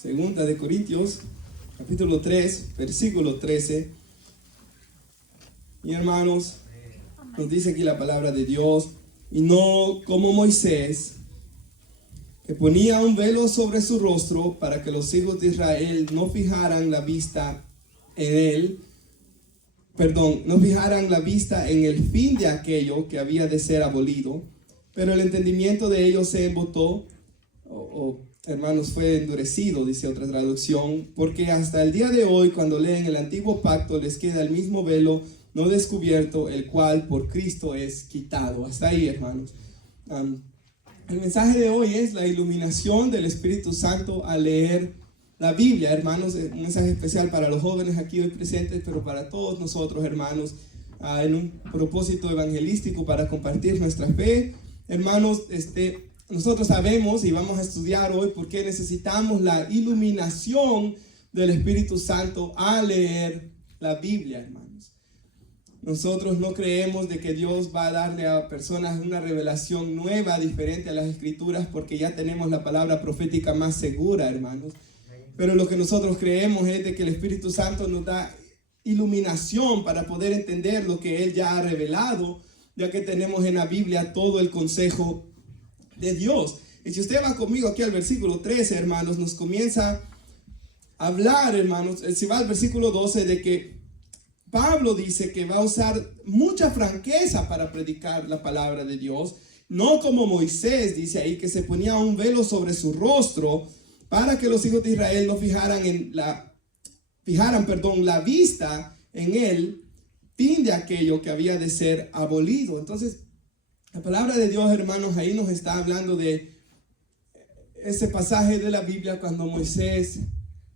Segunda de Corintios, capítulo 3, versículo 13. Y hermanos, nos dice aquí la palabra de Dios, y no como Moisés, que ponía un velo sobre su rostro para que los hijos de Israel no fijaran la vista en él, no fijaran la vista en el fin de aquello que había de ser abolido, pero el entendimiento de ellos se embotó, hermanos, fue endurecido, dice otra traducción, porque hasta el día de hoy, cuando leen el antiguo pacto, les queda el mismo velo no descubierto, el cual por Cristo es quitado. Hasta ahí, hermanos. El mensaje de hoy es la iluminación del Espíritu Santo al leer la Biblia, hermanos. Un mensaje especial para los jóvenes aquí hoy presentes, pero para todos nosotros, hermanos, en un propósito evangelístico para compartir nuestra fe. Hermanos, nosotros sabemos y vamos a estudiar hoy por qué necesitamos la iluminación del Espíritu Santo al leer la Biblia, hermanos. Nosotros no creemos de que Dios va a darle a personas una revelación nueva, diferente a las Escrituras, porque ya tenemos la palabra profética más segura, hermanos. Pero lo que nosotros creemos es de que el Espíritu Santo nos da iluminación para poder entender lo que Él ya ha revelado, ya que tenemos en la Biblia todo el consejo de Dios. Y si usted va conmigo aquí al versículo 13, hermanos, nos comienza a hablar, hermanos, si va al versículo 12, de que Pablo dice que va a usar mucha franqueza para predicar la palabra de Dios, no como Moisés, dice ahí, que se ponía un velo sobre su rostro para que los hijos de Israel no fijaran la vista en el fin de aquello que había de ser abolido. Entonces, la palabra de Dios, hermanos, ahí nos está hablando de ese pasaje de la Biblia cuando Moisés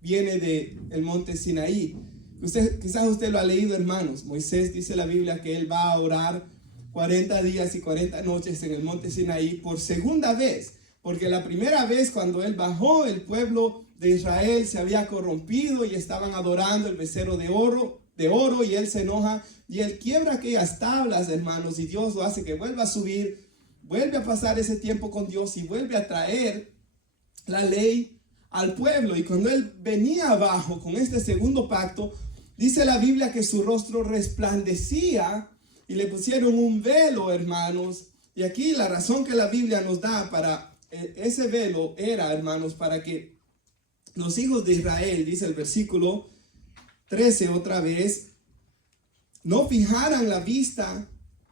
viene del monte Sinaí. Quizás usted lo ha leído, hermanos. Moisés, dice la Biblia, que él va a orar 40 días y 40 noches en el monte Sinaí por segunda vez, porque la primera vez cuando él bajó, el pueblo de Israel se había corrompido y estaban adorando el becerro de oro, y él se enoja y él quiebra aquellas tablas, hermanos, y Dios lo hace que vuelva a subir, vuelve a pasar ese tiempo con Dios y vuelve a traer la ley al pueblo. Y cuando él venía abajo con este segundo pacto, dice la Biblia que su rostro resplandecía y le pusieron un velo, hermanos. Y aquí la razón que la Biblia nos da para ese velo era, hermanos, para que los hijos de Israel, dice el versículo 13 otra vez, no fijaran la vista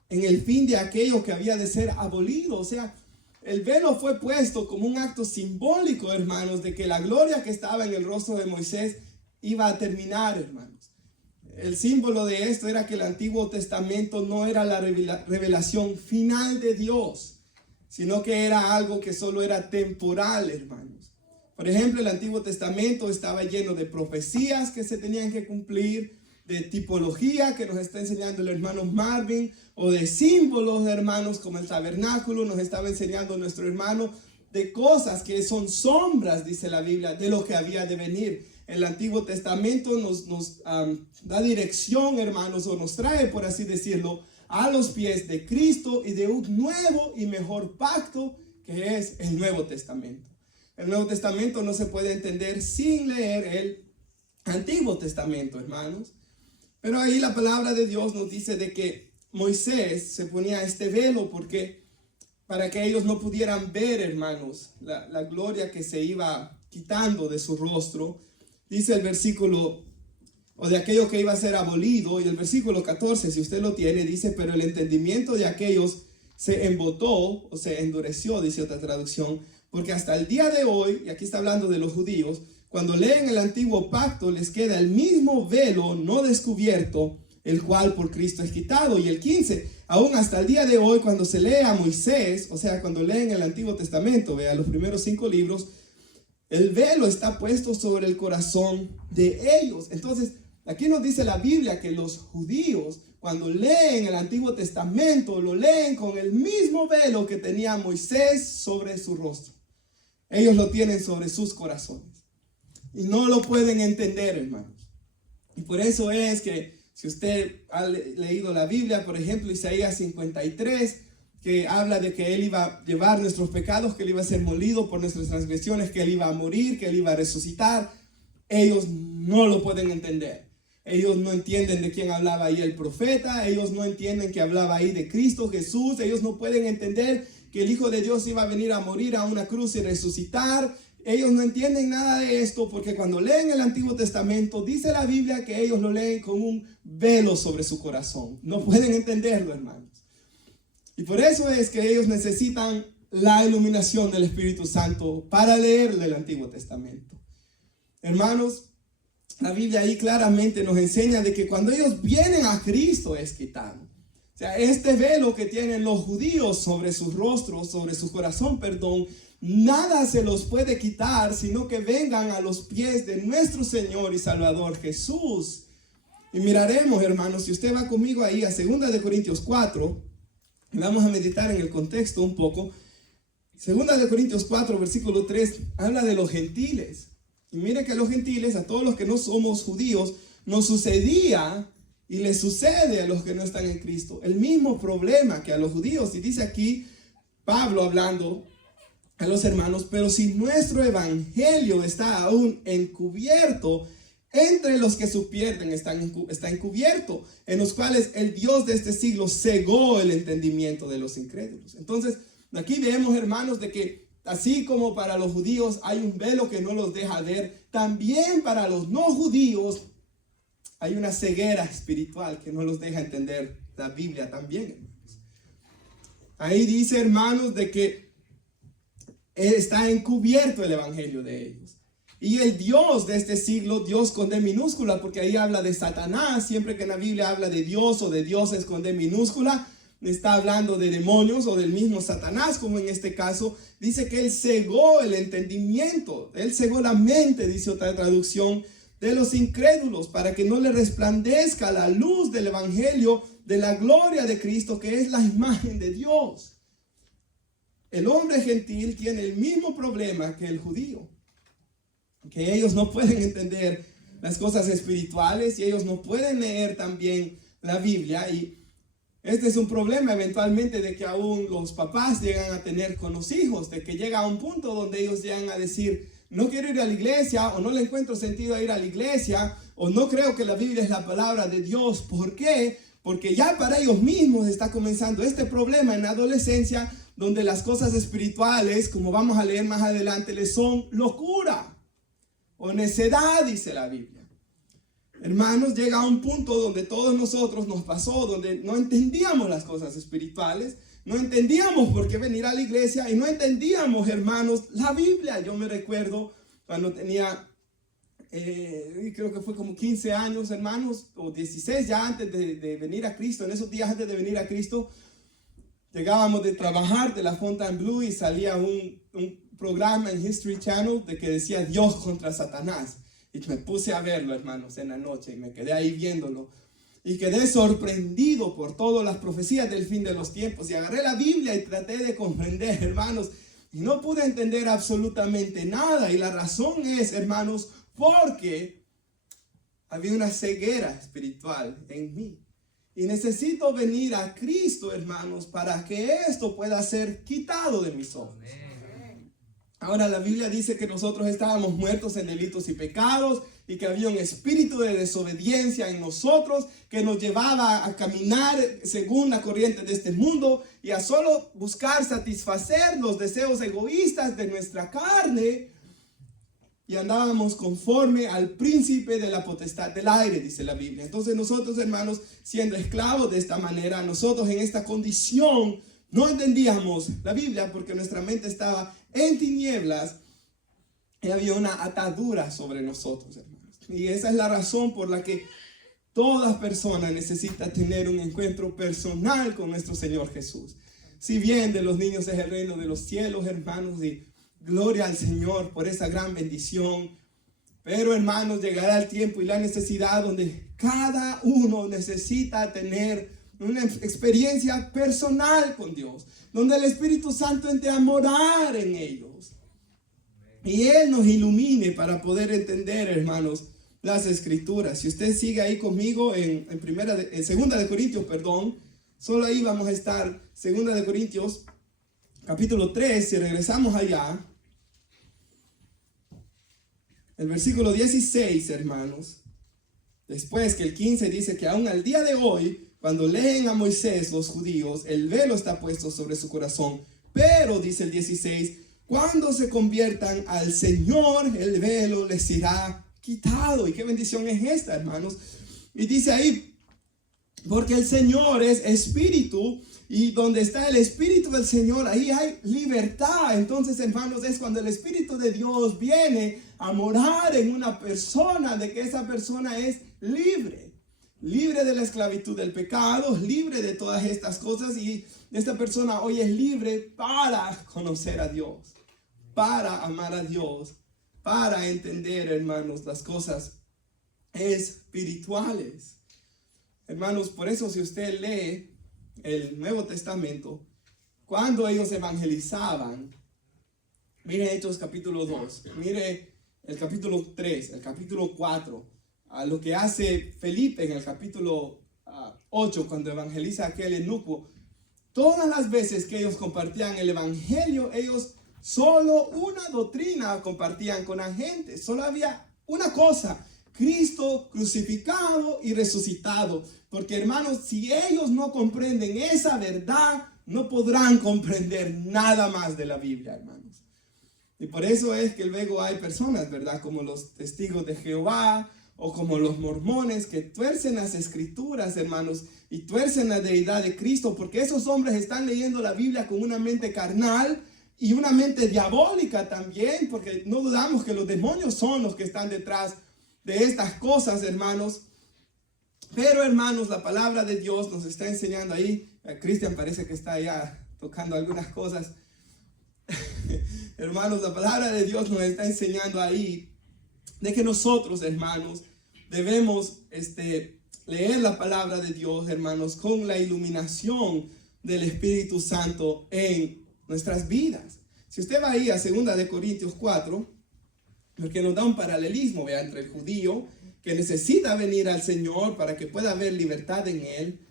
en el fin de aquello que había de ser abolido. O sea, el velo fue puesto como un acto simbólico, hermanos, de que la gloria que estaba en el rostro de Moisés iba a terminar, hermanos. El símbolo de esto era que el Antiguo Testamento no era la revelación final de Dios, sino que era algo que solo era temporal, hermanos. Por ejemplo, el Antiguo Testamento estaba lleno de profecías que se tenían que cumplir, de tipología que nos está enseñando el hermano Marvin, o de símbolos, hermanos, como el tabernáculo nos estaba enseñando nuestro hermano, de cosas que son sombras, dice la Biblia, de lo que había de venir. El Antiguo Testamento nos da dirección, hermanos, o nos trae, por así decirlo, a los pies de Cristo y de un nuevo y mejor pacto que es el Nuevo Testamento. El Nuevo Testamento no se puede entender sin leer el Antiguo Testamento, hermanos. Pero ahí la palabra de Dios nos dice de que Moisés se ponía este velo porque para que ellos no pudieran ver, hermanos, la gloria que se iba quitando de su rostro. Dice el versículo, o de aquello que iba a ser abolido, y el versículo 14, si usted lo tiene, dice, pero el entendimiento de aquellos se embotó, o se endureció, dice otra traducción, porque hasta el día de hoy, y aquí está hablando de los judíos, cuando leen el antiguo pacto, les queda el mismo velo no descubierto, el cual por Cristo es quitado. Y el 15, aún hasta el día de hoy, cuando se lee a Moisés, o sea, cuando leen el Antiguo Testamento, vea los primeros 5 libros, el velo está puesto sobre el corazón de ellos. Entonces, aquí nos dice la Biblia que los judíos, cuando leen el Antiguo Testamento, lo leen con el mismo velo que tenía Moisés sobre su rostro. Ellos lo tienen sobre sus corazones. Y no lo pueden entender, hermanos. Y por eso es que si usted ha leído la Biblia, por ejemplo, Isaías 53, que habla de que Él iba a llevar nuestros pecados, que Él iba a ser molido por nuestras transgresiones, que Él iba a morir, que Él iba a resucitar. Ellos no lo pueden entender. Ellos no entienden de quién hablaba ahí el profeta. Ellos no entienden que hablaba ahí de Cristo Jesús. Ellos no pueden entender que el Hijo de Dios iba a venir a morir a una cruz y resucitar. Ellos no entienden nada de esto porque cuando leen el Antiguo Testamento, dice la Biblia que ellos lo leen con un velo sobre su corazón. No pueden entenderlo, hermanos. Y por eso es que ellos necesitan la iluminación del Espíritu Santo para leer el Antiguo Testamento. Hermanos, la Biblia ahí claramente nos enseña de que cuando ellos vienen a Cristo es quitado. O sea, este velo que tienen los judíos sobre sus rostros, sobre su corazón, nada se los puede quitar, sino que vengan a los pies de nuestro Señor y Salvador Jesús. Y miraremos, hermanos, si usted va conmigo ahí a 2 de Corintios 4, vamos a meditar en el contexto un poco. 2 de Corintios 4, versículo 3, habla de los gentiles. Y mire que a los gentiles, a todos los que no somos judíos, nos sucedía y les sucede a los que no están en Cristo el mismo problema que a los judíos. Y dice aquí Pablo hablando a los hermanos: pero si nuestro evangelio está aún encubierto, entre los que se pierden está encubierto, en los cuales el Dios de este siglo cegó el entendimiento de los incrédulos. Entonces, aquí vemos, hermanos, de que así como para los judíos hay un velo que no los deja ver, también para los no judíos hay una ceguera espiritual que no los deja entender la Biblia también, hermanos. Ahí dice, hermanos, de que está encubierto el evangelio de ellos. Y el Dios de este siglo, Dios con D minúscula, porque ahí habla de Satanás. Siempre que en la Biblia habla de Dios o de dioses con D minúscula, está hablando de demonios o del mismo Satanás, como en este caso. Dice que Él cegó el entendimiento, Él cegó la mente, dice otra traducción, de los incrédulos, para que no le resplandezca la luz del evangelio de la gloria de Cristo, que es la imagen de Dios. El hombre gentil tiene el mismo problema que el judío, que ellos no pueden entender las cosas espirituales y ellos no pueden leer también la Biblia. Y este es un problema eventualmente de que aún los papás llegan a tener con los hijos, de que llega a un punto donde ellos llegan a decir: no quiero ir a la iglesia, o no le encuentro sentido a ir a la iglesia, o no creo que la Biblia es la palabra de Dios. ¿Por qué? Porque ya para ellos mismos está comenzando este problema en la adolescencia, donde las cosas espirituales, como vamos a leer más adelante, les son locura o necedad, dice la Biblia. Hermanos, llega a un punto donde todos nosotros nos pasó, donde no entendíamos las cosas espirituales, no entendíamos por qué venir a la iglesia y no entendíamos, hermanos, la Biblia. Yo me recuerdo cuando tenía, creo que fue como 15 años, hermanos, o 16 ya antes de venir a Cristo. En esos días antes de venir a Cristo, llegábamos de trabajar de la Fontainebleau y salía un programa en History Channel de que decía Dios contra Satanás. Y me puse a verlo, hermanos, en la noche y me quedé ahí viéndolo. Y quedé sorprendido por todas las profecías del fin de los tiempos. Y agarré la Biblia y traté de comprender, hermanos. Y no pude entender absolutamente nada. Y la razón es, hermanos, porque había una ceguera espiritual en mí. Y necesito venir a Cristo, hermanos, para que esto pueda ser quitado de mis ojos. Ahora la Biblia dice que nosotros estábamos muertos en delitos y pecados y que había un espíritu de desobediencia en nosotros que nos llevaba a caminar según la corriente de este mundo y a solo buscar satisfacer los deseos egoístas de nuestra carne, y andábamos conforme al príncipe de la potestad del aire, dice la Biblia. Entonces nosotros, hermanos, siendo esclavos de esta manera, nosotros en esta condición no entendíamos la Biblia porque nuestra mente estaba en tinieblas y había una atadura sobre nosotros, hermanos. Y esa es la razón por la que toda persona necesita tener un encuentro personal con nuestro Señor Jesús. Si bien de los niños es el reino de los cielos, hermanos, y gloria al Señor por esa gran bendición. Pero, hermanos, llegará el tiempo y la necesidad donde cada uno necesita tener una experiencia personal con Dios, donde el Espíritu Santo entre a morar en ellos y Él nos ilumine para poder entender, hermanos, las Escrituras. Si usted sigue ahí conmigo en 2 de Corintios, Solo ahí vamos a estar, 2 de Corintios, capítulo 3, si regresamos allá, el versículo 16, hermanos, después que el 15 dice que aún al día de hoy, cuando leen a Moisés los judíos, el velo está puesto sobre su corazón, pero, dice el 16, cuando se conviertan al Señor, el velo les será quitado. ¿Y qué bendición es esta, hermanos? Y dice ahí, porque el Señor es espíritu, y donde está el espíritu del Señor, ahí hay libertad. Entonces, hermanos, es cuando el Espíritu de Dios viene a morar en una persona, de que esa persona es libre. Libre de la esclavitud del pecado, libre de todas estas cosas, y esta persona hoy es libre para conocer a Dios, para amar a Dios, para entender, hermanos, las cosas espirituales. Hermanos, por eso si usted lee el Nuevo Testamento, cuando ellos evangelizaban, mire Hechos capítulo 2, mire el capítulo 3, el capítulo 4, a lo que hace Felipe en el capítulo 8, cuando evangeliza a aquel eunuco. Todas las veces que ellos compartían el evangelio, ellos solo una doctrina compartían con la gente. Solo había una cosa: Cristo crucificado y resucitado. Porque, hermanos, si ellos no comprenden esa verdad, no podrán comprender nada más de la Biblia, hermanos. Y por eso es que luego hay personas, ¿verdad?, como los testigos de Jehová o como los mormones, que tuercen las escrituras, hermanos, y tuercen la deidad de Cristo, porque esos hombres están leyendo la Biblia con una mente carnal y una mente diabólica también, porque no dudamos que los demonios son los que están detrás de estas cosas, hermanos. Pero, hermanos, la palabra de Dios nos está enseñando ahí. Cristian parece que está allá tocando algunas cosas. Hermanos, la palabra de Dios nos está enseñando ahí de que nosotros, hermanos, debemos leer la palabra de Dios, hermanos, con la iluminación del Espíritu Santo en nuestras vidas. Si usted va ahí a 2 de Corintios 4, porque nos da un paralelismo, vea, entre el judío que necesita venir al Señor para que pueda haber libertad en Él.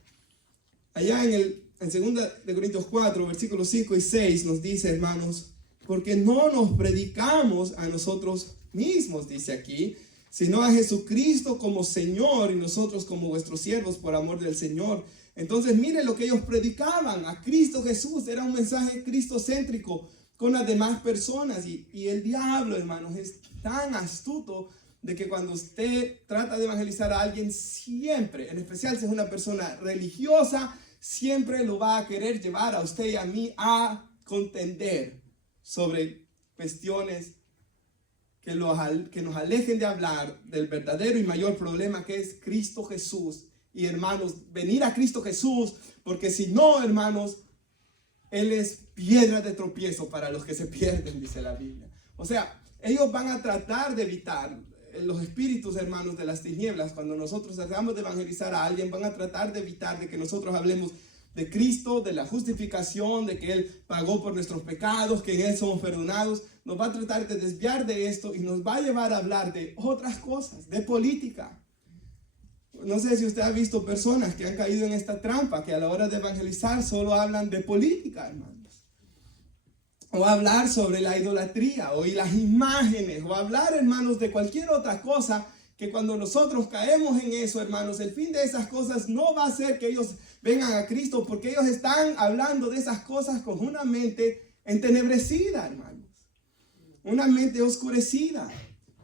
Allá en 2 de Corintios 4, versículos 5 y 6 nos dice, hermanos, porque no nos predicamos a nosotros mismos, dice aquí, sino a Jesucristo como Señor y nosotros como vuestros siervos por amor del Señor. Entonces, mire lo que ellos predicaban, a Cristo Jesús. Era un mensaje cristocéntrico con las demás personas. Y el diablo, hermanos, es tan astuto de que cuando usted trata de evangelizar a alguien, siempre, en especial si es una persona religiosa, siempre lo va a querer llevar a usted y a mí a contender sobre cuestiones que nos alejen de hablar del verdadero y mayor problema, que es Cristo Jesús. Y, hermanos, venir a Cristo Jesús, porque si no, hermanos, Él es piedra de tropiezo para los que se pierden, dice la Biblia. O sea, ellos van a tratar de evitar, los espíritus, hermanos, de las tinieblas, cuando nosotros tratamos de evangelizar a alguien, van a tratar de evitar de que nosotros hablemos de Cristo, de la justificación, de que Él pagó por nuestros pecados, que en Él somos perdonados. Nos va a tratar de desviar de esto y nos va a llevar a hablar de otras cosas, de política. No sé si usted ha visto personas que han caído en esta trampa, que a la hora de evangelizar solo hablan de política, hermanos. O hablar sobre la idolatría, o las imágenes, o hablar, hermanos, de cualquier otra cosa, que cuando nosotros caemos en eso, hermanos, el fin de esas cosas no va a ser que ellos vengan a Cristo, porque ellos están hablando de esas cosas con una mente entenebrecida, hermanos. Una mente oscurecida.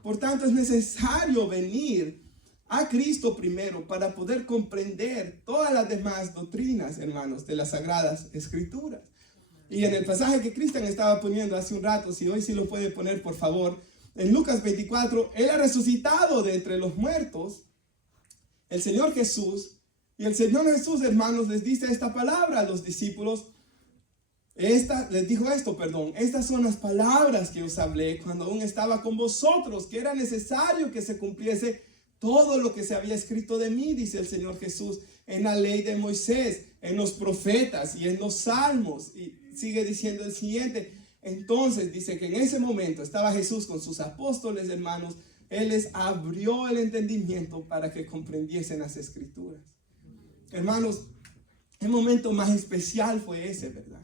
Por tanto, es necesario venir a Cristo primero para poder comprender todas las demás doctrinas, hermanos, de las Sagradas Escrituras. Y en el pasaje que Cristian estaba poniendo hace un rato, si hoy sí lo puede poner, por favor, en Lucas 24, Él ha resucitado de entre los muertos, el Señor Jesús, y el Señor Jesús, hermanos, les dice esta palabra a los discípulos. Les dijo esto, estas son las palabras que os hablé cuando aún estaba con vosotros, que era necesario que se cumpliese todo lo que se había escrito de mí, dice el Señor Jesús, en la ley de Moisés, en los profetas y en los salmos. Y sigue diciendo el siguiente. Entonces dice que en ese momento estaba Jesús con sus apóstoles, hermanos. Él les abrió el entendimiento para que comprendiesen las escrituras. Hermanos, El momento más especial fue ese, ¿verdad?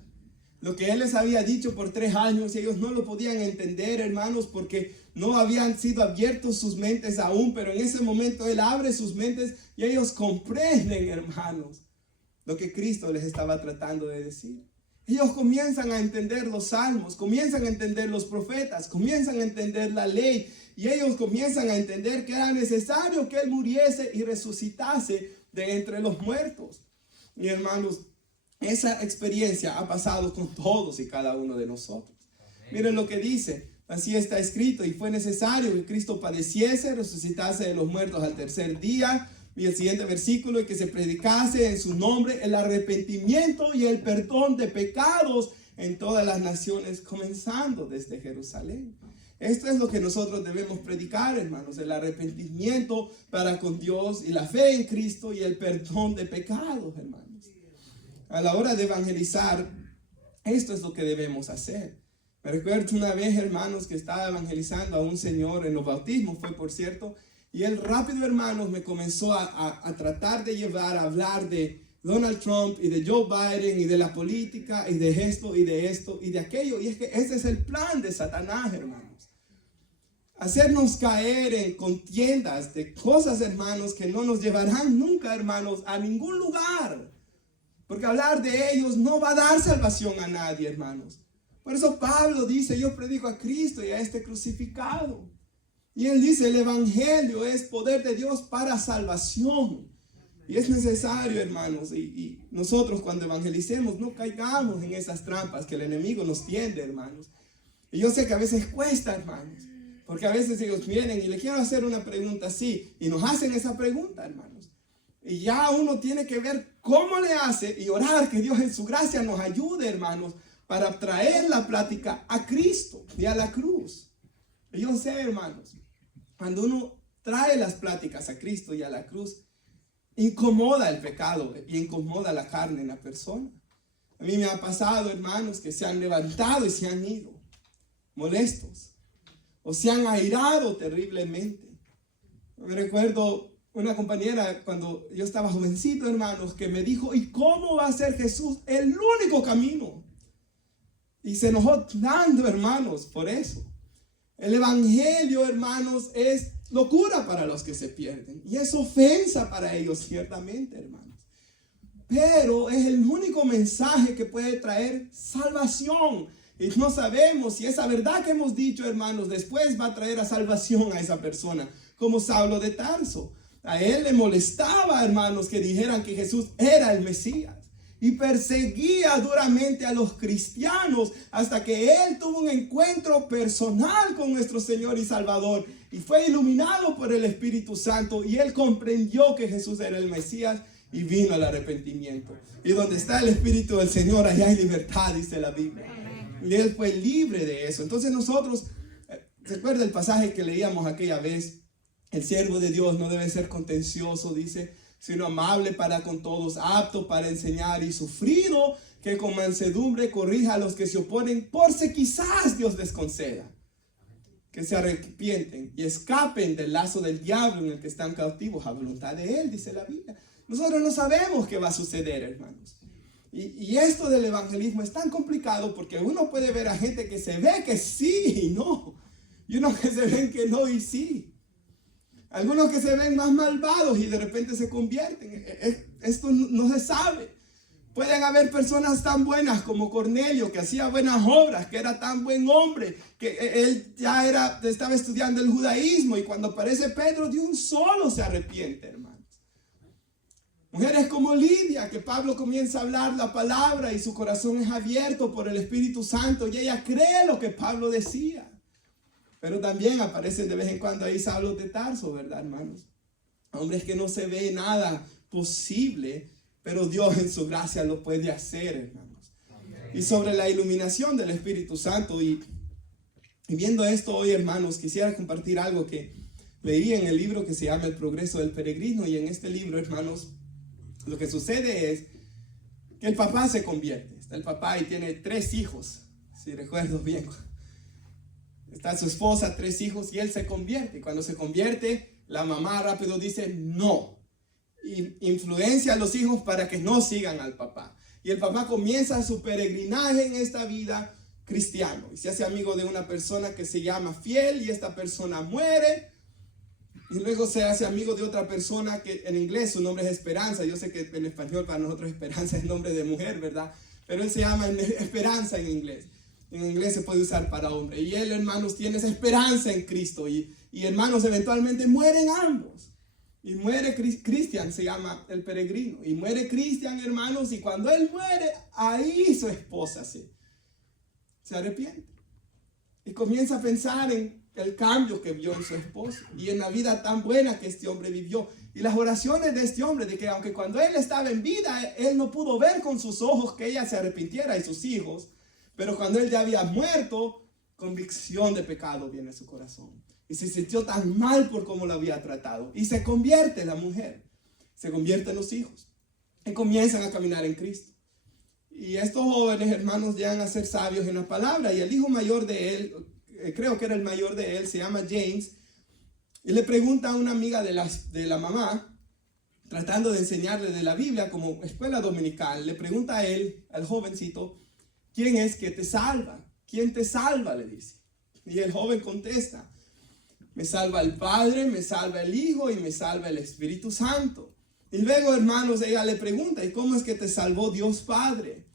Lo que Él les había dicho por 3 años, ellos no lo podían entender, hermanos, porque no habían sido abiertos sus mentes aún, pero en ese momento Él abre sus mentes y ellos comprenden, hermanos, lo que Cristo les estaba tratando de decir. Ellos comienzan a entender los salmos, comienzan a entender los profetas, comienzan a entender la ley, y ellos comienzan a entender que era necesario que Él muriese y resucitase de entre los muertos. Y hermanos, esa experiencia ha pasado con todos y cada uno de nosotros. Miren lo que dice, así está escrito: y fue necesario que Cristo padeciese, resucitase de los muertos al tercer día. Y el siguiente versículo: y que se predicase en su nombre el arrepentimiento y el perdón de pecados en todas las naciones, comenzando desde Jerusalén. Esto es lo que nosotros debemos predicar, hermanos: el arrepentimiento para con Dios y la fe en Cristo y el perdón de pecados, hermanos. A la hora de evangelizar, esto es lo que debemos hacer. Me recuerdo una vez, hermanos, que estaba evangelizando a un señor en los bautismos, fue por cierto, y él rápido, hermanos, me comenzó a tratar de llevar a hablar de Donald Trump y de Joe Biden y de la política y de esto y de esto y de aquello. Y es que ese es el plan de Satanás, hermanos. Hacernos caer en contiendas de cosas, hermanos, que no nos llevarán nunca, hermanos, a ningún lugar. Porque hablar de ellos no va a dar salvación a nadie, hermanos. Por eso Pablo dice: yo predico a Cristo y a este crucificado. Y él dice: el evangelio es poder de Dios para salvación. Y es necesario, hermanos, y nosotros cuando evangelicemos no caigamos en esas trampas que el enemigo nos tiende, hermanos. Y yo sé que a veces cuesta, hermanos, porque a veces ellos vienen y le quiero hacer una pregunta así, y nos hacen esa pregunta, hermanos. Y ya uno tiene que ver cómo le hace y orar que Dios en su gracia nos ayude, hermanos, para traer la plática a Cristo y a la cruz. Y yo sé, hermanos, cuando uno trae las pláticas a Cristo y a la cruz, incomoda el pecado y incomoda la carne en la persona. A mí me ha pasado, hermanos, que se han levantado y se han ido molestos o se han airado terriblemente. Me recuerdo una compañera cuando yo estaba jovencito, hermanos, que me dijo: ¿y cómo va a ser Jesús el único camino? Y se enojó tanto, hermanos, por eso. El evangelio, hermanos, es locura para los que se pierden. Y es ofensa para ellos, ciertamente, hermanos. Pero es el único mensaje que puede traer salvación. Y no sabemos si esa verdad que hemos dicho, hermanos, después va a traer a salvación a esa persona. Como Saulo de Tarso. A él le molestaba, hermanos, que dijeran que Jesús era el Mesías. Y perseguía duramente a los cristianos hasta que él tuvo un encuentro personal con nuestro Señor y Salvador. Y fue iluminado por el Espíritu Santo. Y él comprendió que Jesús era el Mesías y vino al arrepentimiento. Y donde está el Espíritu del Señor, allá hay libertad, dice la Biblia. Y él fue libre de eso. Entonces nosotros, ¿se acuerda el pasaje que leíamos aquella vez? El siervo de Dios no debe ser contencioso, dice, sino amable para con todos, apto para enseñar y sufrido, que con mansedumbre corrija a los que se oponen, por si quizás Dios les conceda que se arrepienten y escapen del lazo del diablo en el que están cautivos a voluntad de él, dice la Biblia. Nosotros no sabemos qué va a suceder, hermanos. Y esto del evangelismo es tan complicado porque uno puede ver a gente que se ve que sí y no, y uno que se ven que no y sí. Algunos que se ven más malvados y de repente se convierten. Esto no se sabe. Pueden haber personas tan buenas como Cornelio, que hacía buenas obras, que era tan buen hombre, que él ya estaba estudiando el judaísmo, y cuando aparece Pedro, de un solo se arrepiente, hermanos. Mujeres como Lidia, que Pablo comienza a hablar la palabra y su corazón es abierto por el Espíritu Santo y ella cree lo que Pablo decía. Pero también aparecen de vez en cuando ahí Saulo de Tarso, ¿verdad, hermanos? Hombres que no se ve nada posible, pero Dios en su gracia lo puede hacer, hermanos. Amén. Y sobre la iluminación del Espíritu Santo, y viendo esto hoy, hermanos, quisiera compartir algo que leí en el libro que se llama El Progreso del Peregrino. Y en este libro, hermanos, lo que sucede es que el papá se convierte. Está el papá y tiene 3 hijos, si recuerdo bien. Está su esposa, 3 hijos, y él se convierte. Y cuando se convierte, la mamá rápido dice: no, influencia a los hijos para que no sigan al papá. Y el papá comienza su peregrinaje en esta vida cristiano y se hace amigo de una persona que se llama Fiel, y esta persona muere. Y luego se hace amigo de otra persona que en inglés su nombre es Esperanza. Yo sé que en español para nosotros Esperanza es nombre de mujer, ¿verdad? Pero él se llama Esperanza en inglés. En inglés se puede usar para hombre. Y él, hermanos, tiene esa esperanza en Cristo. Y hermanos, eventualmente mueren ambos. Y muere Cristian, se llama el peregrino. Y muere Cristian, hermanos. Y cuando él muere, ahí su esposa se arrepiente. Y comienza a pensar en el cambio que vio en su esposo. Y en la vida tan buena que este hombre vivió. Y las oraciones de este hombre, de que aunque cuando él estaba en vida, él no pudo ver con sus ojos que ella se arrepintiera y sus hijos. Pero cuando él ya había muerto, convicción de pecado viene a su corazón. Y se sintió tan mal por cómo lo había tratado. Y se convierte la mujer. Se convierten los hijos. Y comienzan a caminar en Cristo. Y estos jóvenes, hermanos, llegan a ser sabios en la palabra. Y el hijo mayor de él, creo que era el mayor de él, se llama James. Y le pregunta a una amiga de la mamá, tratando de enseñarle de la Biblia como escuela dominical. Le pregunta a él, al jovencito, ¿quién es que te salva? ¿Quién te salva? Le dice. Y el joven contesta, me salva el Padre, me salva el Hijo y me salva el Espíritu Santo. Y luego, hermanos, ella le pregunta, ¿y cómo es que te salvó Dios Padre?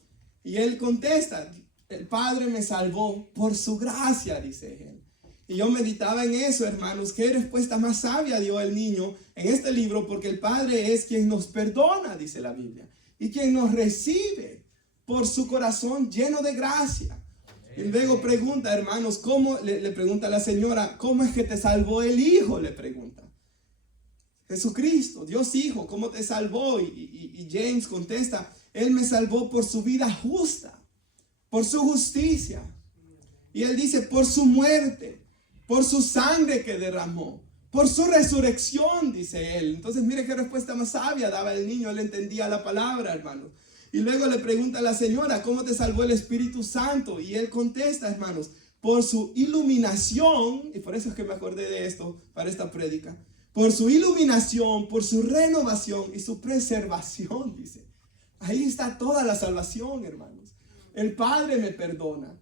Y él contesta, el Padre me salvó por su gracia, dice él. Y yo meditaba en eso, hermanos, qué respuesta más sabia dio el niño en este libro, porque el Padre es quien nos perdona, dice la Biblia, y quien nos recibe por su corazón lleno de gracia. Y luego pregunta, hermanos, ¿cómo? Le pregunta a la señora, ¿cómo es que te salvó el Hijo? Le pregunta. Jesucristo, Dios Hijo, ¿cómo te salvó? Y James contesta, Él me salvó por su vida justa, por su justicia. Y él dice, por su muerte, por su sangre que derramó, por su resurrección, dice él. Entonces, mire qué respuesta más sabia daba el niño. Él entendía la palabra, hermanos. Y luego le pregunta a la señora, ¿cómo te salvó el Espíritu Santo? Y él contesta, hermanos, por su iluminación, y por eso es que me acordé de esto para esta prédica, por su iluminación, por su renovación y su preservación, dice. Ahí está toda la salvación, hermanos. El Padre me perdona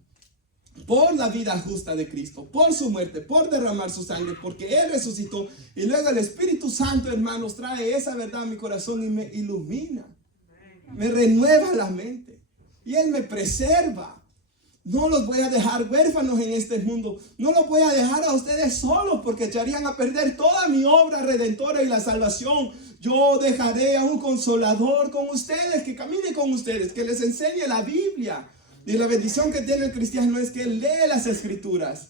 por la vida justa de Cristo, por su muerte, por derramar su sangre, porque Él resucitó. Y luego el Espíritu Santo, hermanos, trae esa verdad a mi corazón y me ilumina. Me renueva la mente. Y Él me preserva. No los voy a dejar huérfanos en este mundo. No los voy a dejar a ustedes solos, porque echarían a perder toda mi obra redentora y la salvación. Yo dejaré a un consolador con ustedes, que camine con ustedes, que les enseñe la Biblia. Y la bendición que tiene el cristiano es que él lee las escrituras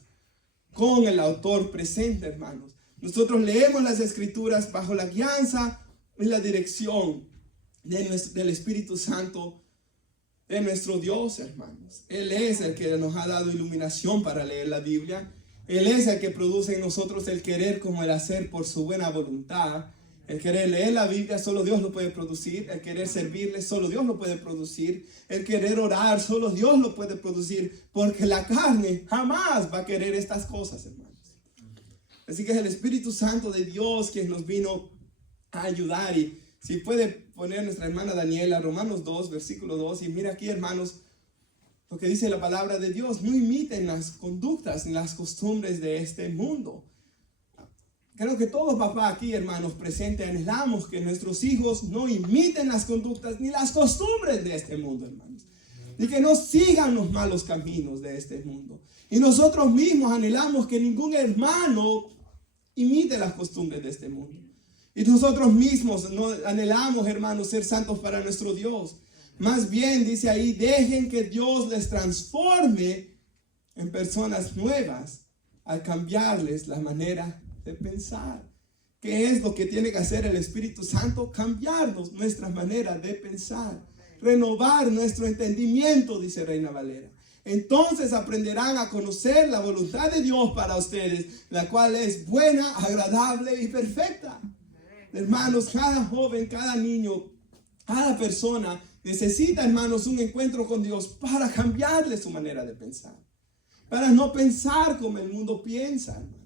con el autor presente, hermanos. Nosotros leemos las escrituras bajo la guianza y la dirección del Espíritu Santo de nuestro Dios, hermanos. Él es el que nos ha dado iluminación para leer la Biblia. Él es el que produce en nosotros el querer como el hacer por su buena voluntad. El querer leer la Biblia, solo Dios lo puede producir. El querer servirle, solo Dios lo puede producir. El querer orar, solo Dios lo puede producir. Porque la carne jamás va a querer estas cosas, hermanos. Así que es el Espíritu Santo de Dios quien nos vino a ayudar. Y si puede poner nuestra hermana Daniela, Romanos 2, versículo 2. Y mira aquí, hermanos, lo que dice la palabra de Dios. No imiten las conductas ni las costumbres de este mundo. Creo que todos papás aquí, hermanos presentes, anhelamos que nuestros hijos no imiten las conductas ni las costumbres de este mundo, hermanos. Y que no sigan los malos caminos de este mundo. Y nosotros mismos anhelamos que ningún hermano imite las costumbres de este mundo. Y nosotros mismos no anhelamos, hermanos, ser santos para nuestro Dios. Más bien, dice ahí, dejen que Dios les transforme en personas nuevas al cambiarles la manera de pensar. ¿Qué es lo que tiene que hacer el Espíritu Santo? Cambiarnos nuestra manera de pensar, renovar nuestro entendimiento, dice Reina Valera. Entonces aprenderán a conocer la voluntad de Dios para ustedes, la cual es buena, agradable y perfecta. Hermanos, cada joven, cada niño, cada persona necesita, hermanos, un encuentro con Dios para cambiarle su manera de pensar, para no pensar como el mundo piensa, hermanos.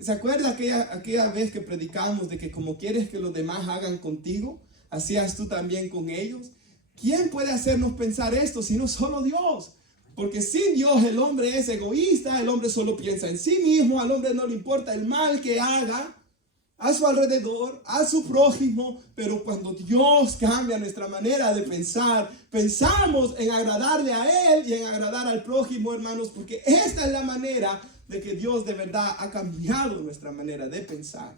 ¿Se acuerda aquella vez que predicamos de que como quieres que los demás hagan contigo, así haz tú también con ellos? ¿Quién puede hacernos pensar esto sino solo Dios? Porque sin Dios el hombre es egoísta, el hombre solo piensa en sí mismo, al hombre no le importa el mal que haga a su alrededor, a su prójimo, pero cuando Dios cambia nuestra manera de pensar, pensamos en agradarle a Él y en agradar al prójimo, hermanos, porque esta es la manera de que Dios de verdad ha cambiado nuestra manera de pensar.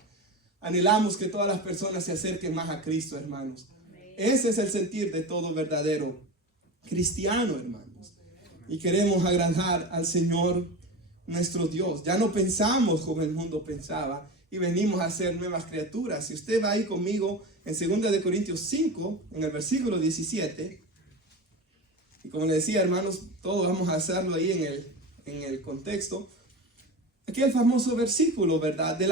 Anhelamos que todas las personas se acerquen más a Cristo, hermanos. Ese es el sentir de todo verdadero cristiano, hermanos. Y queremos agradar al Señor nuestro Dios. Ya no pensamos como el mundo pensaba y venimos a ser nuevas criaturas. Si usted va ahí conmigo en 2 de Corintios 5, en el versículo 17, y como le decía, hermanos, todos vamos a hacerlo ahí en el contexto. Aquí el famoso versículo, ¿verdad? De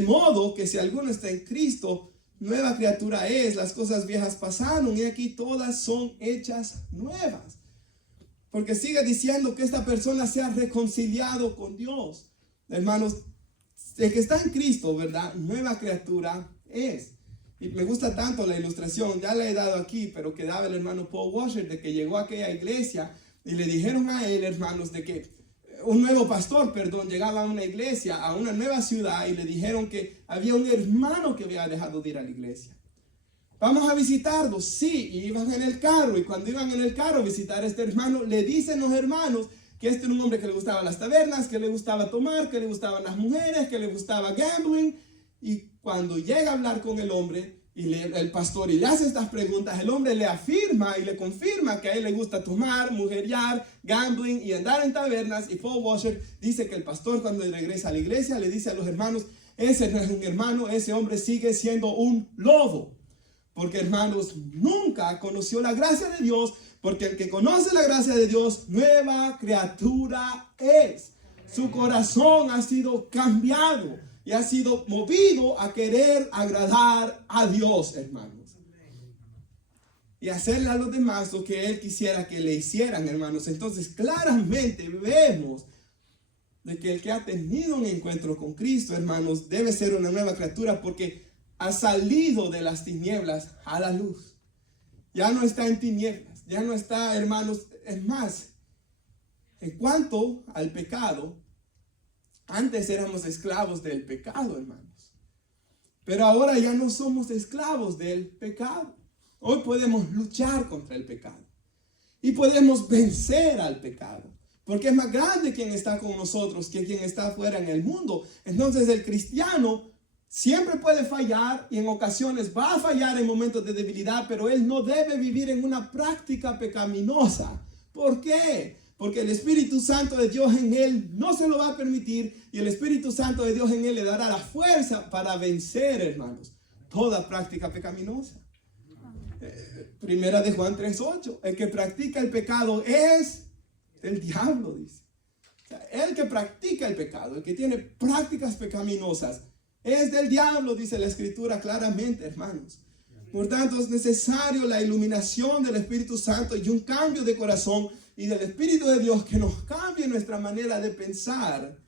modo que si alguno está en Cristo, nueva criatura es, las cosas viejas pasaron y aquí todas son hechas nuevas. Porque sigue diciendo que esta persona se ha reconciliado con Dios. Hermanos, el que está en Cristo, ¿verdad? Nueva criatura es. Y me gusta tanto la ilustración, ya la he dado aquí, pero que daba el hermano Paul Washer, de que llegó a aquella iglesia y le dijeron a él, hermanos, de que un nuevo pastor, llegaba a una iglesia, a una nueva ciudad, y le dijeron que había un hermano que había dejado de ir a la iglesia. Vamos a visitarlo, sí, y iban en el carro, y cuando iban en el carro a visitar a este hermano, le dicen los hermanos que este era un hombre que le gustaban las tabernas, que le gustaba tomar, que le gustaban las mujeres, que le gustaba gambling, y cuando llega a hablar con el hombre, el pastor y le hace estas preguntas, el hombre le afirma y le confirma que a él le gusta tomar, mujeriar, gambling y andar en tabernas. Y Paul Washer dice que el pastor, cuando regresa a la iglesia, le dice a los hermanos: ese no es un hermano, ese hombre sigue siendo un lobo. Porque, hermanos, nunca conoció la gracia de Dios, porque el que conoce la gracia de Dios, nueva criatura es. Su corazón ha sido cambiado y ha sido movido a querer agradar a Dios, hermanos. Y hacerle a los demás lo que Él quisiera que le hicieran, hermanos. Entonces, claramente vemos de que el que ha tenido un encuentro con Cristo, hermanos, debe ser una nueva criatura, porque ha salido de las tinieblas a la luz. Ya no está en tinieblas, ya no está, hermanos. Es más, en cuanto al pecado, antes éramos esclavos del pecado, hermanos. Pero ahora ya no somos esclavos del pecado. Hoy podemos luchar contra el pecado. Y podemos vencer al pecado. Porque es más grande quien está con nosotros que quien está afuera en el mundo. Entonces el cristiano siempre puede fallar y en ocasiones va a fallar en momentos de debilidad, pero él no debe vivir en una práctica pecaminosa. ¿Por qué? Porque el Espíritu Santo de Dios en él no se lo va a permitir, y el Espíritu Santo de Dios en él le dará la fuerza para vencer, hermanos, toda práctica pecaminosa. Primera de Juan 3:8, el que practica el pecado es del diablo, dice. O sea, el que practica el pecado, el que tiene prácticas pecaminosas, es del diablo, dice la Escritura claramente, hermanos. Por tanto, es necesario la iluminación del Espíritu Santo y un cambio de corazón y del Espíritu de Dios que nos cambie nuestra manera de pensar.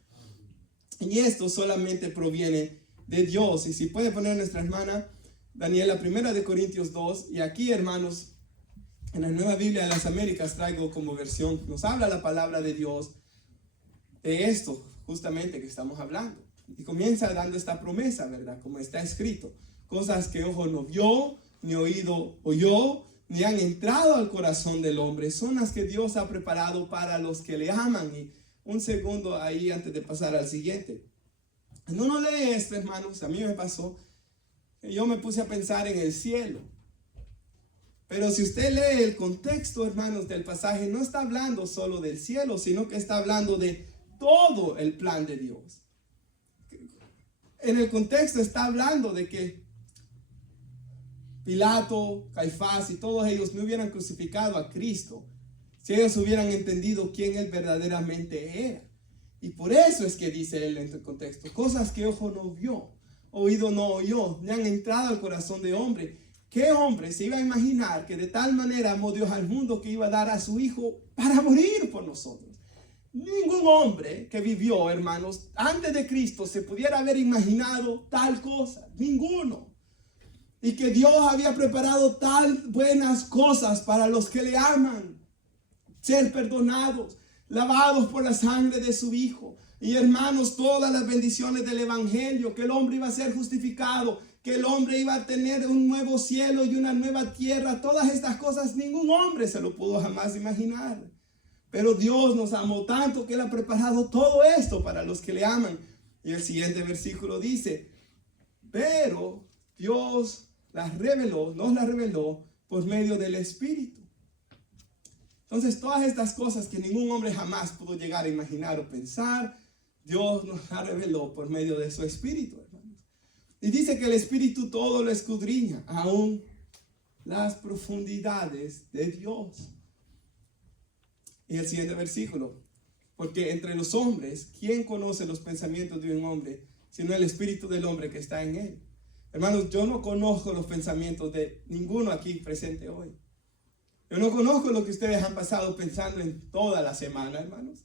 Y esto solamente proviene de Dios. Y si puede poner nuestra hermana Daniela, 1 de Corintios 2. Y aquí, hermanos, en la Nueva Biblia de las Américas traigo como versión, nos habla la palabra de Dios de esto justamente que estamos hablando. Y comienza dando esta promesa, ¿verdad? Como está escrito: cosas que ojo no vio, ni oído oyó, ni han entrado al corazón del hombre, son las que Dios ha preparado para los que le aman. Y un segundo ahí antes de pasar al siguiente. Cuando uno lee esto, hermanos, a mí me pasó que yo me puse a pensar en el cielo. Pero si usted lee el contexto, hermanos, del pasaje, no está hablando solo del cielo, sino que está hablando de todo el plan de Dios. En el contexto está hablando de que Pilato, Caifás y todos ellos no hubieran crucificado a Cristo si ellos hubieran entendido quién Él verdaderamente era. Y por eso es que dice Él en el contexto: cosas que ojo no vio, oído no oyó, ni han entrado al corazón de hombre. ¿Qué hombre se iba a imaginar que de tal manera amó Dios al mundo que iba a dar a su Hijo para morir por nosotros? Ningún hombre que vivió, hermanos, antes de Cristo se pudiera haber imaginado tal cosa. Ninguno. Y que Dios había preparado tal buenas cosas para los que le aman. Ser perdonados, lavados por la sangre de su Hijo. Y hermanos, todas las bendiciones del Evangelio, que el hombre iba a ser justificado, que el hombre iba a tener un nuevo cielo y una nueva tierra. Todas estas cosas ningún hombre se lo pudo jamás imaginar. Pero Dios nos amó tanto que Él ha preparado todo esto para los que le aman. Y el siguiente versículo dice, pero Dios nos las reveló por medio del Espíritu. Entonces todas estas cosas que ningún hombre jamás pudo llegar a imaginar o pensar, Dios nos las reveló por medio de su Espíritu, hermanos. Y dice que el Espíritu todo lo escudriña, aún las profundidades de Dios. Y el siguiente versículo, porque entre los hombres, ¿quién conoce los pensamientos de un hombre, sino el espíritu del hombre que está en él? Hermanos, yo no conozco los pensamientos de ninguno aquí presente hoy. Yo no conozco lo que ustedes han pasado pensando en toda la semana, hermanos.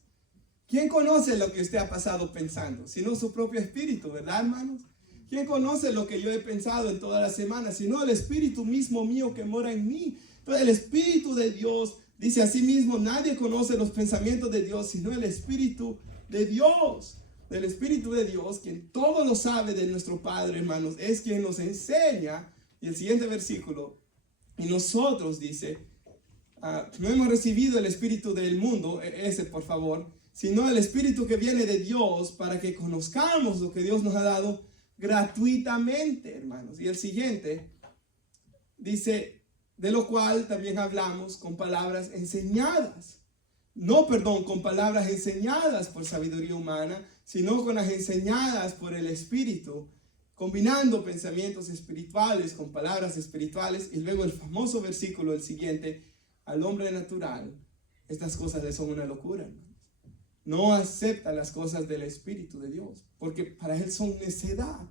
¿Quién conoce lo que usted ha pasado pensando? Sino su propio espíritu, ¿verdad, hermanos? ¿Quién conoce lo que yo he pensado en toda la semana? Sino el espíritu mismo mío que mora en mí. Entonces el espíritu de Dios dice así mismo, nadie conoce los pensamientos de Dios, sino el Espíritu de Dios. El Espíritu de Dios, quien todo lo sabe de nuestro Padre, hermanos, es quien nos enseña. Y el siguiente versículo, y nosotros, dice, no hemos recibido el Espíritu del mundo, ese por favor, sino el Espíritu que viene de Dios para que conozcamos lo que Dios nos ha dado gratuitamente, hermanos. Y el siguiente dice, de lo cual también hablamos con palabras enseñadas. Con palabras enseñadas por sabiduría humana, sino con las enseñadas por el Espíritu, combinando pensamientos espirituales con palabras espirituales. Y luego el famoso versículo, el siguiente, al hombre natural, estas cosas le son una locura, hermanos. No acepta las cosas del Espíritu de Dios, porque para él son necedad.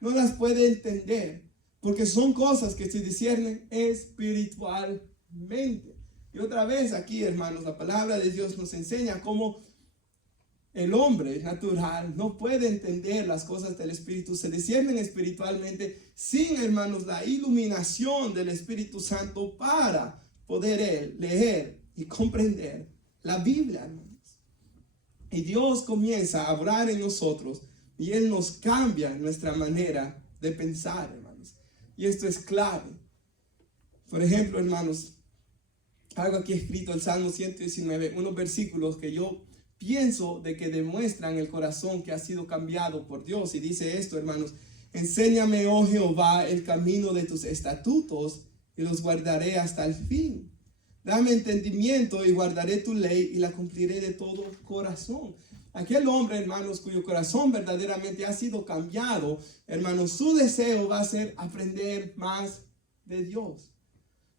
No las puede entender, porque son cosas que se disciernen espiritualmente. Y otra vez aquí, hermanos, la palabra de Dios nos enseña cómo el hombre natural no puede entender las cosas del Espíritu. Se disciernen espiritualmente sin, hermanos, la iluminación del Espíritu Santo para poder leer y comprender la Biblia, hermanos. Y Dios comienza a obrar en nosotros y Él nos cambia nuestra manera de pensar, hermanos. Y esto es clave. Por ejemplo, hermanos, algo aquí escrito en Salmo 119, unos versículos que yo pienso de que demuestran el corazón que ha sido cambiado por Dios. Y dice esto, hermanos, enséñame, oh Jehová, el camino de tus estatutos y los guardaré hasta el fin. Dame entendimiento y guardaré tu ley y la cumpliré de todo corazón. Aquel hombre, hermanos, cuyo corazón verdaderamente ha sido cambiado, hermanos, su deseo va a ser aprender más de Dios.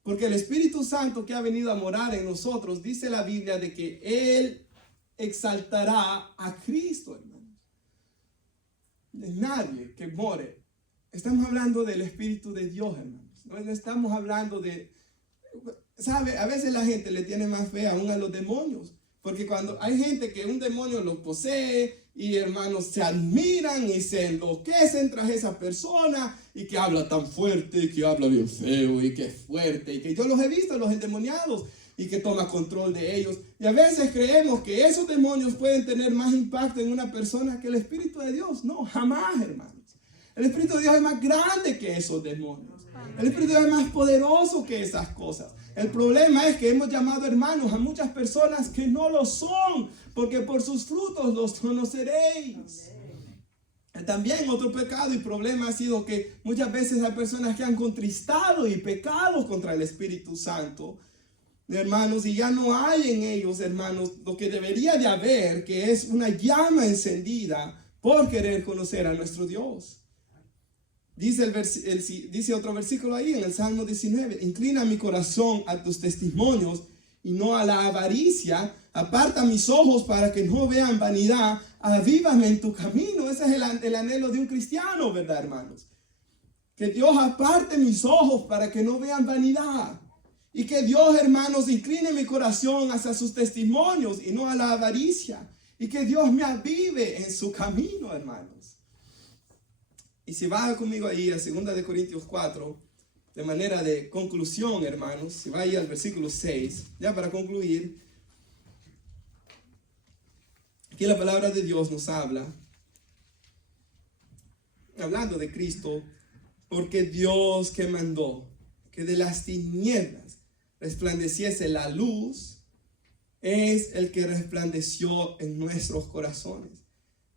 Porque el Espíritu Santo que ha venido a morar en nosotros, dice la Biblia de que Él exaltará a Cristo, hermanos. De nadie que more. Estamos hablando del Espíritu de Dios, hermanos. No estamos hablando de... ¿Sabe? A veces la gente le tiene más fe aún a los demonios. Porque cuando hay gente que un demonio lo posee y hermanos se admiran y se enloquecen tras esa persona y que habla tan fuerte y que habla bien feo y que es fuerte y que yo los he visto, los endemoniados, y que toma control de ellos. Y a veces creemos que esos demonios pueden tener más impacto en una persona que el Espíritu de Dios. No, jamás, hermanos. El Espíritu de Dios es más grande que esos demonios. El Espíritu de Dios es más poderoso que esas cosas. El problema es que hemos llamado hermanos a muchas personas que no lo son, porque por sus frutos los conoceréis. También otro pecado y problema ha sido que muchas veces hay personas que han contristado y pecado contra el Espíritu Santo, hermanos, y ya no hay en ellos, hermanos, lo que debería de haber, que es una llama encendida por querer conocer a nuestro Dios. Dice otro versículo ahí en el Salmo 19, inclina mi corazón a tus testimonios y no a la avaricia, aparta mis ojos para que no vean vanidad, avívame en tu camino. Ese es el anhelo de un cristiano, ¿verdad, hermanos? Que Dios aparte mis ojos para que no vean vanidad Y que Dios, hermanos, incline mi corazón hacia sus testimonios y no a la avaricia. Y que Dios me avive en su camino, hermanos. Y si va conmigo ahí a 2 Corintios 4, de manera de conclusión, hermanos, si va ahí al versículo 6, ya para concluir, aquí la palabra de Dios nos habla, hablando de Cristo, porque Dios que mandó que de las tinieblas resplandeciese la luz, es el que resplandeció en nuestros corazones,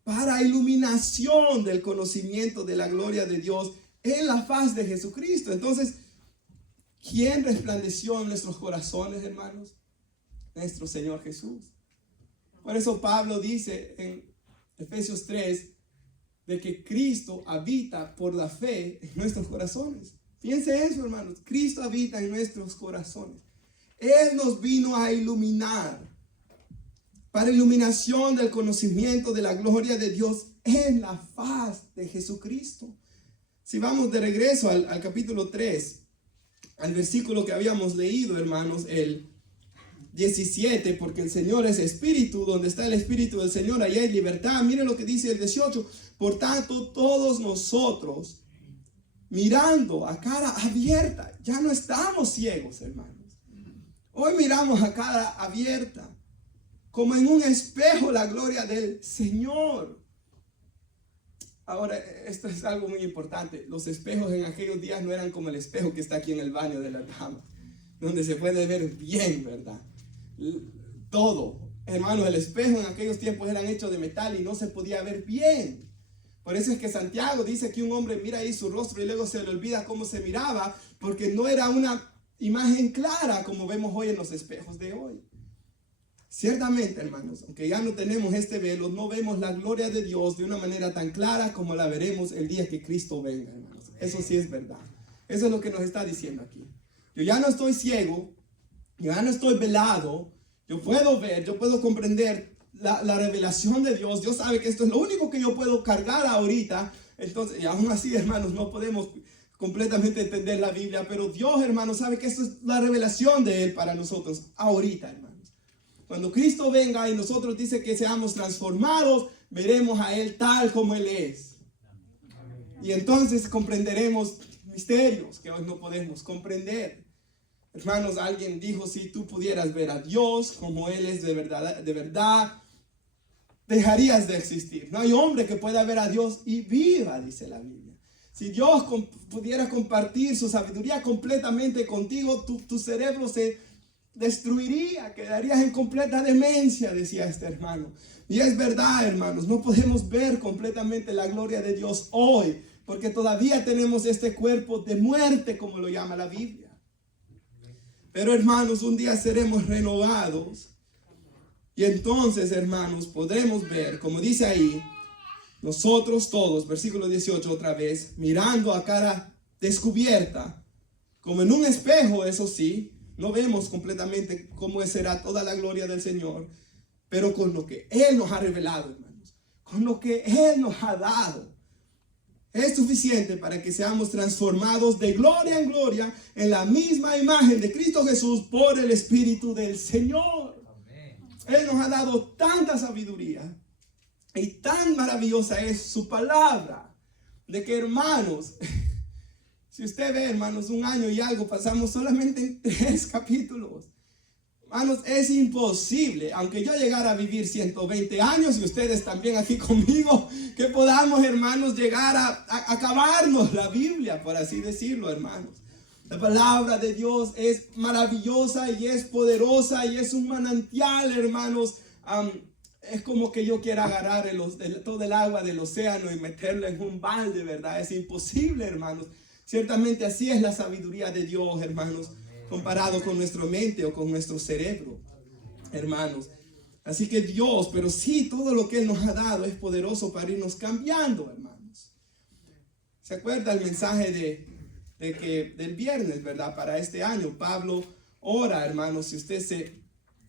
para iluminación del conocimiento de la gloria de Dios en la faz de Jesucristo. Entonces, ¿quién resplandeció en nuestros corazones, hermanos? Nuestro Señor Jesús. Por eso Pablo dice en Efesios 3, de que Cristo habita por la fe en nuestros corazones. Fíjense eso, hermanos. Cristo habita en nuestros corazones. Él nos vino a iluminar, para iluminación del conocimiento de la gloria de Dios en la faz de Jesucristo. Si vamos de regreso al capítulo 3, al versículo que habíamos leído, hermanos, el 17, porque el Señor es espíritu, donde está el espíritu del Señor, allá hay libertad. Miren lo que dice el 18, por tanto todos nosotros, mirando a cara abierta, ya no estamos ciegos, hermanos. Hoy miramos a cara abierta, como en un espejo, la gloria del Señor. Ahora, esto es algo muy importante. Los espejos en aquellos días no eran como el espejo que está aquí en el baño de la dama, donde se puede ver bien, ¿verdad? Todo. Hermanos, el espejo en aquellos tiempos eran hechos de metal y no se podía ver bien. Por eso es que Santiago dice que un hombre mira ahí su rostro y luego se le olvida cómo se miraba, porque no era una imagen clara como vemos hoy en los espejos de hoy. Ciertamente, hermanos, aunque ya no tenemos este velo, no vemos la gloria de Dios de una manera tan clara como la veremos el día que Cristo venga, hermanos. Eso sí es verdad. Eso es lo que nos está diciendo aquí. Yo ya no estoy ciego, yo ya no estoy velado, yo puedo ver, yo puedo comprender la revelación de Dios. Dios sabe que esto es lo único que yo puedo cargar ahorita. Entonces, y aún así, hermanos, no podemos completamente entender la Biblia, pero Dios, hermanos, sabe que esto es la revelación de Él para nosotros ahorita, hermanos. Cuando Cristo venga y nosotros dice que seamos transformados, veremos a Él tal como Él es. Y entonces comprenderemos misterios que hoy no podemos comprender. Hermanos, alguien dijo, si tú pudieras ver a Dios como Él es de verdad, dejarías de existir. No hay hombre que pueda ver a Dios y viva, dice la Biblia. Si Dios pudiera compartir su sabiduría completamente contigo, tu cerebro se destruiría, quedarías en completa demencia, decía este hermano. Y es verdad, hermanos, no podemos ver completamente la gloria de Dios hoy, porque todavía tenemos este cuerpo de muerte, como lo llama la Biblia. Pero, hermanos, un día seremos renovados. Y entonces, hermanos, podremos ver, como dice ahí, nosotros todos, versículo 18 otra vez, mirando a cara descubierta, como en un espejo, eso sí, no vemos completamente cómo será toda la gloria del Señor, pero con lo que Él nos ha revelado, hermanos, con lo que Él nos ha dado, es suficiente para que seamos transformados de gloria en gloria en la misma imagen de Cristo Jesús por el Espíritu del Señor. Él nos ha dado tanta sabiduría y tan maravillosa es su palabra, de que, hermanos, si usted ve, hermanos, un año y algo, pasamos solamente en 3 capítulos. Hermanos, es imposible, aunque yo llegara a vivir 120 años y ustedes también aquí conmigo, que podamos, hermanos, llegar a acabarnos la Biblia, por así decirlo, hermanos. La palabra de Dios es maravillosa y es poderosa y es un manantial, hermanos. Es como que yo quiera agarrar todo el agua del océano y meterlo en un balde, ¿verdad? Es imposible, hermanos. Ciertamente así es la sabiduría de Dios, hermanos, comparado con nuestra mente o con nuestro cerebro, hermanos. Así que Dios, pero sí, todo lo que Él nos ha dado es poderoso para irnos cambiando, hermanos. ¿Se acuerda el mensaje del viernes, verdad? Para este año, Pablo ora, hermanos, si usted se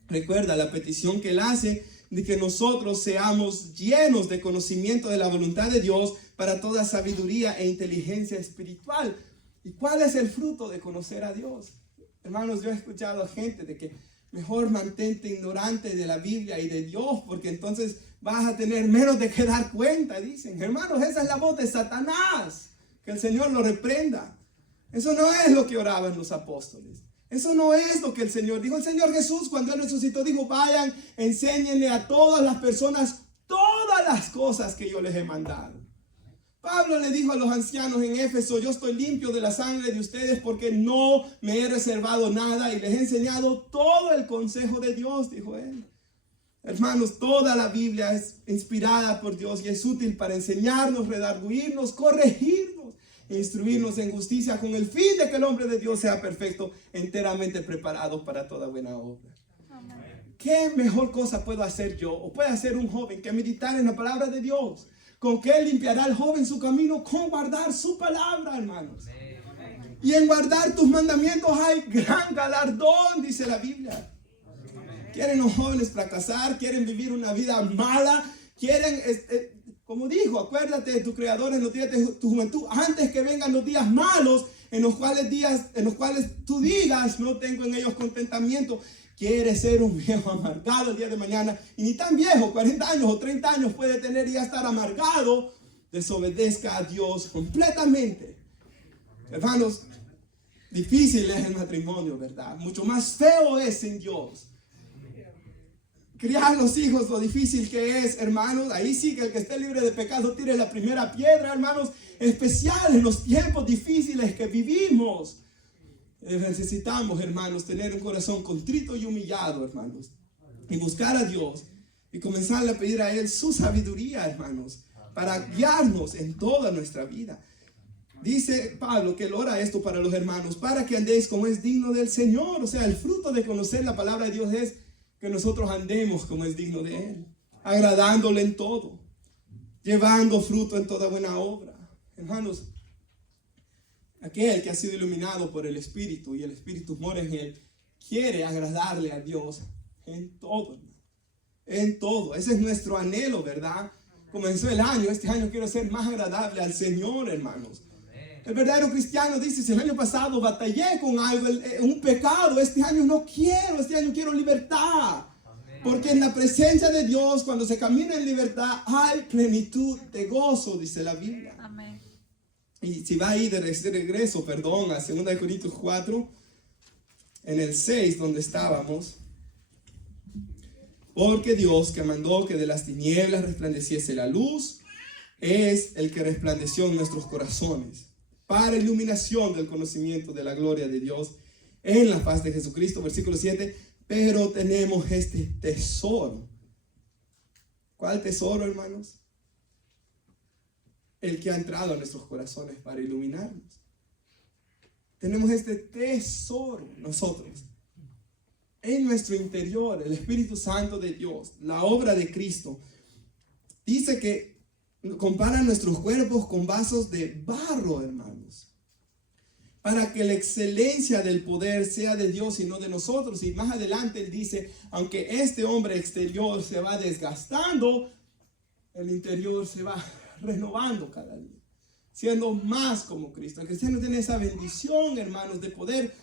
recuerda la petición que Él hace, de que nosotros seamos llenos de conocimiento de la voluntad de Dios para toda sabiduría e inteligencia espiritual. ¿Y cuál es el fruto de conocer a Dios? Hermanos, yo he escuchado a gente de que mejor mantente ignorante de la Biblia y de Dios, porque entonces vas a tener menos de qué dar cuenta, dicen. Hermanos, esa es la voz de Satanás. Que el Señor lo reprenda. Eso no es lo que oraban los apóstoles. Eso no es lo que el Señor dijo. El Señor Jesús, cuando Él resucitó, dijo: vayan, enséñenle a todas las personas todas las cosas que yo les he mandado. Pablo le dijo a los ancianos en Éfeso: yo estoy limpio de la sangre de ustedes porque no me he reservado nada y les he enseñado todo el consejo de Dios, dijo él. Hermanos, toda la Biblia es inspirada por Dios y es útil para enseñarnos, redarguirnos, corregirnos, instruirnos en justicia, con el fin de que el hombre de Dios sea perfecto, enteramente preparado para toda buena obra. Amén. ¿Qué mejor cosa puedo hacer yo o puede hacer un joven que meditar en la palabra de Dios? ¿Con qué limpiará el joven su camino? Con guardar su palabra, hermanos. Amén. Y en guardar tus mandamientos hay gran galardón, dice la Biblia. Quieren los jóvenes fracasar, quieren vivir una vida mala, quieren, como dijo, acuérdate de tu Creador en los días de tu juventud, antes que vengan los días malos, en los cuales tú digas: no tengo en ellos contentamiento. Quieres ser un viejo amargado el día de mañana, y ni tan viejo, 40 años o 30 años puede tener y ya estar amargado. Desobedezca a Dios completamente. Hermanos, difícil es el matrimonio, ¿verdad? Mucho más feo es sin Dios. Criar los hijos, lo difícil que es, hermanos. Ahí sí que el que esté libre de pecado tire la primera piedra, hermanos. Especial en los tiempos difíciles que vivimos. Necesitamos, hermanos, tener un corazón contrito y humillado, hermanos, y buscar a Dios y comenzarle a pedir a Él su sabiduría, hermanos, para guiarnos en toda nuestra vida. Dice Pablo que Él ora esto para los hermanos, para que andéis como es digno del Señor. O sea, el fruto de conocer la palabra de Dios es que nosotros andemos como es digno de Él, agradándole en todo, llevando fruto en toda buena obra. Hermanos, aquel que ha sido iluminado por el Espíritu y el Espíritu mora en él, quiere agradarle a Dios en todo, hermano. En todo. Ese es nuestro anhelo, ¿verdad? Comenzó el año, este año quiero ser más agradable al Señor, hermanos. El verdadero cristiano dice: si el año pasado batallé con algo, un pecado, este año no quiero, este año quiero libertad. Porque en la presencia de Dios, cuando se camina en libertad, hay plenitud de gozo, dice la Biblia. Amén. Y si va ahí de regreso, a 2 Corintios 4, en el 6, donde estábamos. Porque Dios, que mandó que de las tinieblas resplandeciese la luz, es el que resplandeció en nuestros corazones, para iluminación del conocimiento de la gloria de Dios en la faz de Jesucristo. Versículo 7, pero tenemos este tesoro. ¿Cuál tesoro, hermanos? El que ha entrado a nuestros corazones para iluminarnos. Tenemos este tesoro nosotros en nuestro interior, el Espíritu Santo de Dios, la obra de Cristo. Dice que compara nuestros cuerpos con vasos de barro, hermanos, para que la excelencia del poder sea de Dios y no de nosotros. Y más adelante él dice: aunque este hombre exterior se va desgastando, el interior se va renovando cada día, siendo más como Cristo. El cristiano tiene esa bendición, hermanos, de poder,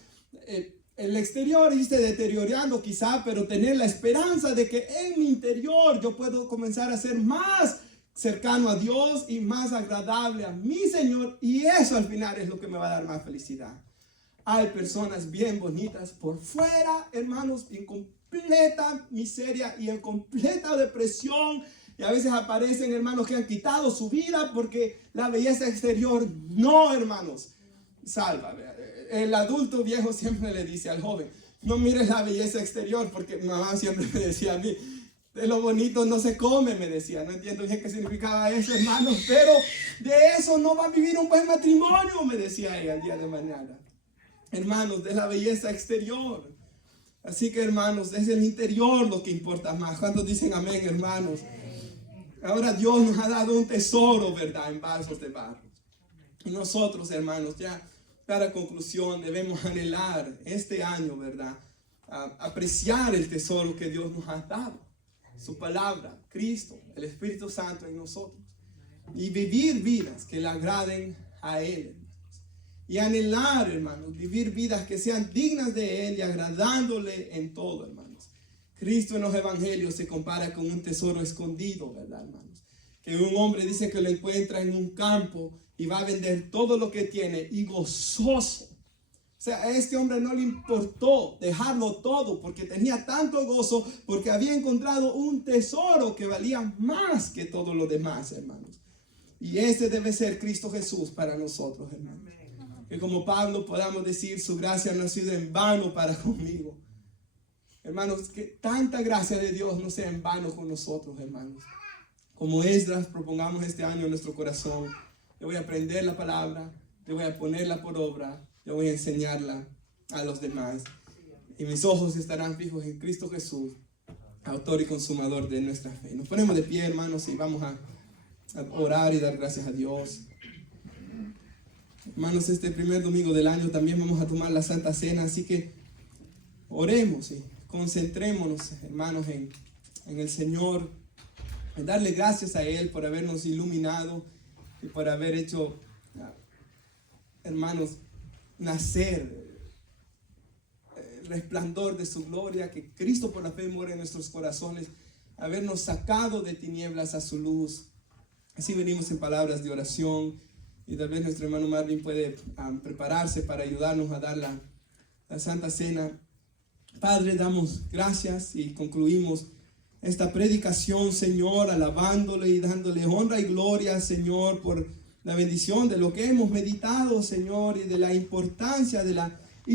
el exterior irse deteriorando quizá, pero tener la esperanza de que en mi interior yo puedo comenzar a ser más cercano a Dios y más agradable a mi Señor, y eso al final es lo que me va a dar más felicidad. Hay personas bien bonitas por fuera, hermanos, en completa miseria y en completa depresión. Y a veces aparecen hermanos que han quitado su vida porque la belleza exterior no, hermanos, salva. El adulto viejo siempre le dice al joven: no mires la belleza exterior, porque mi mamá siempre me decía a mí: de lo bonito no se come, me decía. No entiendo bien qué significaba eso, hermanos, pero de eso no va a vivir un buen matrimonio, me decía ella el día de mañana. Hermanos, de la belleza exterior. Así que, hermanos, es el interior lo que importa más. ¿Cuántos dicen amén, hermanos? Ahora Dios nos ha dado un tesoro, ¿verdad?, en vasos de barro. Y nosotros, hermanos, ya para conclusión, debemos anhelar este año, ¿verdad?, apreciar el tesoro que Dios nos ha dado. Su palabra, Cristo, el Espíritu Santo en nosotros. Y vivir vidas que le agraden a Él. y anhelar, hermanos, vivir vidas que sean dignas de Él y agradándole en todo, hermanos. Cristo en los evangelios se compara con un tesoro escondido, ¿verdad, hermanos? Que un hombre dice que lo encuentra en un campo y va a vender todo lo que tiene y gozoso. O sea, a este hombre no le importó dejarlo todo porque tenía tanto gozo, porque había encontrado un tesoro que valía más que todo lo demás, hermanos. Y ese debe ser Cristo Jesús para nosotros, hermanos. Que como Pablo podamos decir, su gracia no ha sido en vano para conmigo. Hermanos, que tanta gracia de Dios no sea en vano con nosotros, hermanos. Como Esdras, propongamos este año en nuestro corazón. Yo voy a aprender la palabra, yo voy a ponerla por obra, yo voy a enseñarla a los demás. Y mis ojos estarán fijos en Cristo Jesús, autor y consumador de nuestra fe. Nos ponemos de pie, hermanos, y vamos a orar y dar gracias a Dios. Hermanos, este primer domingo del año también vamos a tomar la Santa Cena, así que oremos y concentrémonos, hermanos, en el Señor, en darle gracias a Él por habernos iluminado y por haber hecho, hermanos, nacer el resplandor de su gloria, que Cristo por la fe muere en nuestros corazones, habernos sacado de tinieblas a su luz. Así venimos en palabras de oración. Y tal vez nuestro hermano Marvin puede prepararse para ayudarnos a dar la Santa Cena. Padre, damos gracias y concluimos esta predicación, Señor, alabándole y dándole honra y gloria, Señor, por la bendición de lo que hemos meditado, Señor, y de la importancia de la